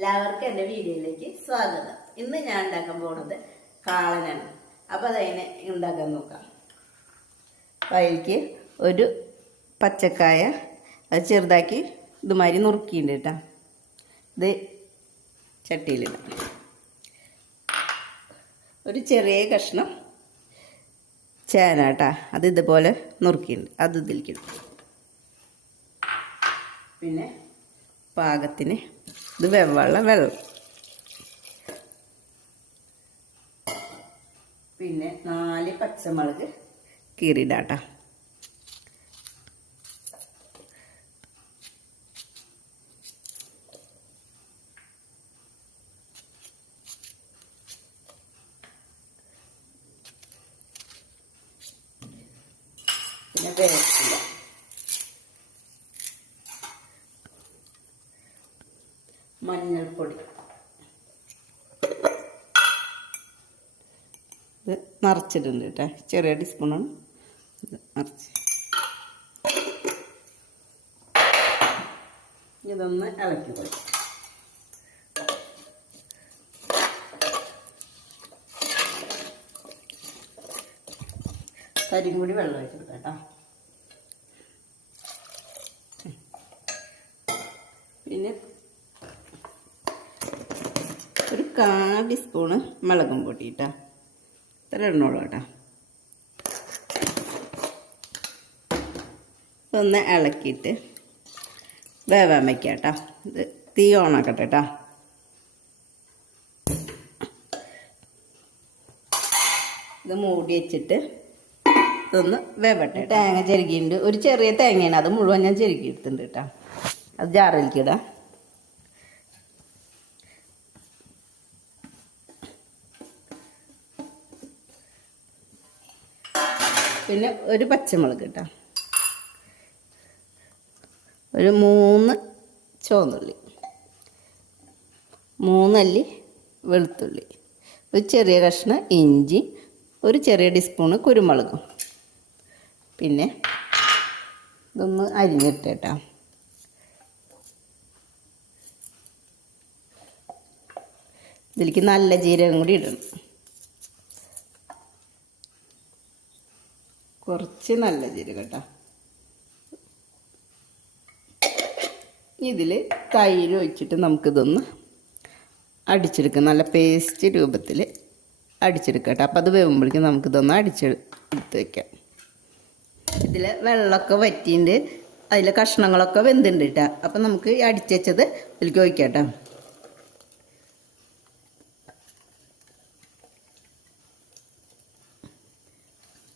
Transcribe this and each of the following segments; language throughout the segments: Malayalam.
എല്ലാവർക്കും എൻ്റെ വീഡിയോയിലേക്ക് സ്വാഗതം. ഇന്ന് ഞാൻ ഉണ്ടാക്കാൻ പോകുന്നത് കാളനാണ്. അപ്പോൾ അതതിനെ ഉണ്ടാക്കാൻ നോക്കാം. അതിലേക്ക് ഒരു പച്ചക്കായ അത് ചെറുതാക്കി ഇതുമാതിരി നുറുക്കിയിട്ടുണ്ട് കേട്ടോ. ഇത് ചട്ടിയിലിടാം. ഒരു ചെറിയ കഷ്ണം ചേന കേട്ടോ, അത് ഇതുപോലെ നുറുക്കിയിട്ടുണ്ട്, അത് ഇതിലേക്കിടും. പിന്നെ പാകത്തിന് ഇത് വെള്ള വെള്ളം, പിന്നെ 4 പച്ചമുളക് കീറിയിടാട്ടോ. പിന്നെ വേപ്പില, മഞ്ഞൾപ്പൊടി, ഇത് നിറച്ചിട്ടുണ്ട് കേട്ടോ, ചെറിയ ടീസ്പൂണാണ് ഇത് നിറച്ച്. ഇതൊന്ന് ഇളക്കി കൊടുക്കും. കരിയും കൂടി വെള്ളം ഒഴിച്ച് കൊടുക്കാം കേട്ടോ. പിന്നെ ഒരു 1/4 ടീസ്പൂണ് മുളകും പൊടി കേട്ടോ, ഇത്ര ഇടണോളൂ കേട്ടോ. ഇതൊന്ന് ഇളക്കിയിട്ട് വേവാൻ വയ്ക്കാം കേട്ടോ. ഇത് തീ ഓണാക്കട്ടെ കേട്ടോ. ഇത് മൂടി വെച്ചിട്ട് ഇതൊന്ന് വേവട്ടെ. തേങ്ങ ചെരുകിയിട്ടുണ്ട്, ഒരു ചെറിയ തേങ്ങയാണ്, അത് മുഴുവൻ ഞാൻ ചെരുക്കി എടുത്തിട്ടുണ്ട് കേട്ടോ. അത് ജാറിലേക്ക് ഇടാം. പിന്നെ ഒരു പച്ചമുളക് കേട്ടോ, ഒരു 3 ചുവന്നുള്ളി, 3 അല്ലി വെളുത്തുള്ളി, ഒരു ചെറിയ കഷ്ണം ഇഞ്ചി, ഒരു ചെറിയ ടീസ്പൂണ് കുരുമുളകും. പിന്നെ ഇതൊന്ന് അരിഞ്ഞിട്ട് കേട്ടോ. ഇതിലേക്ക് നല്ല ജീരകം കൂടി ഇടണം, കുറച്ച് നല്ല ജീരകം കേട്ടോ. ഇതിൽ തൈര് ഒഴിച്ചിട്ട് നമുക്കിതൊന്ന് അടിച്ചെടുക്കാം, നല്ല പേസ്റ്റ് രൂപത്തിൽ അടിച്ചെടുക്കാം കേട്ടോ. അപ്പോൾ അത് വേവുമ്പോഴേക്കും നമുക്കിതൊന്ന് അടിച്ചെടുത്ത് വയ്ക്കാം. ഇതിൽ വെള്ളമൊക്കെ വറ്റിയിട്ട് അതിൽ കഷ്ണങ്ങളൊക്കെ വെന്തുണ്ട് കേട്ടോ. അപ്പം നമുക്ക് അടിച്ച് വെച്ചത് ഇതിലേക്ക് ഒഴിക്കാം കേട്ടോ.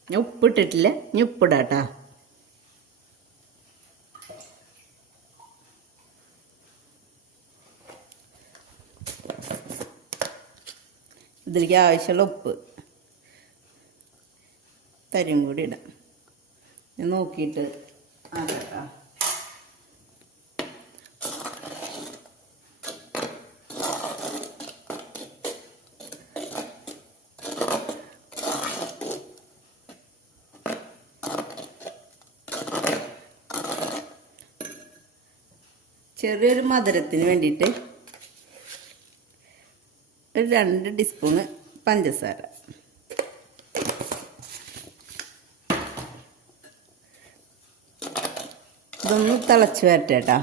ഞാൻ ഉപ്പിട്ടിട്ടില്ല, ഇനി ഉപ്പിടാം കേട്ടോ. ഇതിലേക്ക് ആവശ്യമുള്ള ഉപ്പ് തരും കൂടി ഇടാം. ഞാൻ നോക്കിയിട്ട് കേട്ടോ. ചെറിയൊരു മധുരത്തിന് വേണ്ടിയിട്ട് ഒരു 2 ടീസ്പൂണ് പഞ്ചസാര, ഇതൊന്ന് തിളച്ച് വരട്ടെ കേട്ടോ.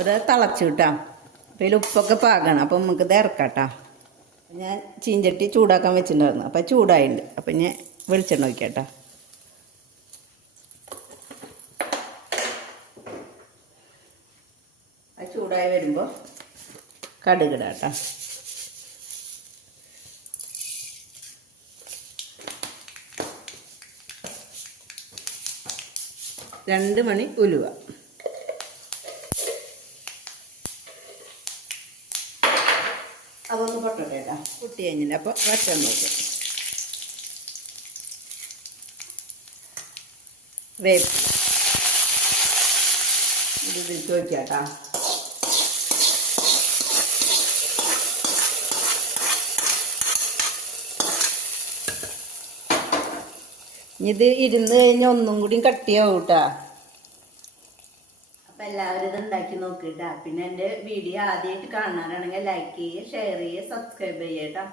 ഇത് തിളച്ചു കേട്ടോ. അപ്പോൾ ഇതിൽ ഉപ്പൊക്കെ പാകണം. അപ്പം നമുക്ക് ഇത് ഇറക്കാം കേട്ടോ. ഞാൻ ചീഞ്ചട്ടി ചൂടാക്കാൻ വെച്ചിട്ടുണ്ടായിരുന്നു, അപ്പോൾ ചൂടായിട്ടുണ്ട്. അപ്പം ഞാൻ വെളിച്ചെണ്ണ ഒഴിക്കാം കേട്ടോ. അത് ചൂടായി വരുമ്പോൾ കടുകിടാം കേട്ടോ. രണ്ട് മണി ഉലുവ, അതൊന്ന് പൊട്ടട്ടെ കേട്ടോ. പൊട്ടി കഴിഞ്ഞില്ല, അപ്പോൾ വറ്റാൻ നോക്കാം. വേപ്പ് ഇത് ചോദിക്കാം കേട്ടോ. ഇത് ഇരുന്ന് കഴിഞ്ഞാൽ ഒന്നും കൂടി കട്ടിയാവും കേട്ടോ. അപ്പം എല്ലാവരും ഇത് ഉണ്ടാക്കി നോക്കിട്ടാ. പിന്നെ എൻ്റെ വീഡിയോ ആദ്യമായിട്ട് കാണാനാണെങ്കിൽ ലൈക്ക് ചെയ്യുക, ഷെയർ ചെയ്യുക, സബ്സ്ക്രൈബ് ചെയ്യട്ടാ.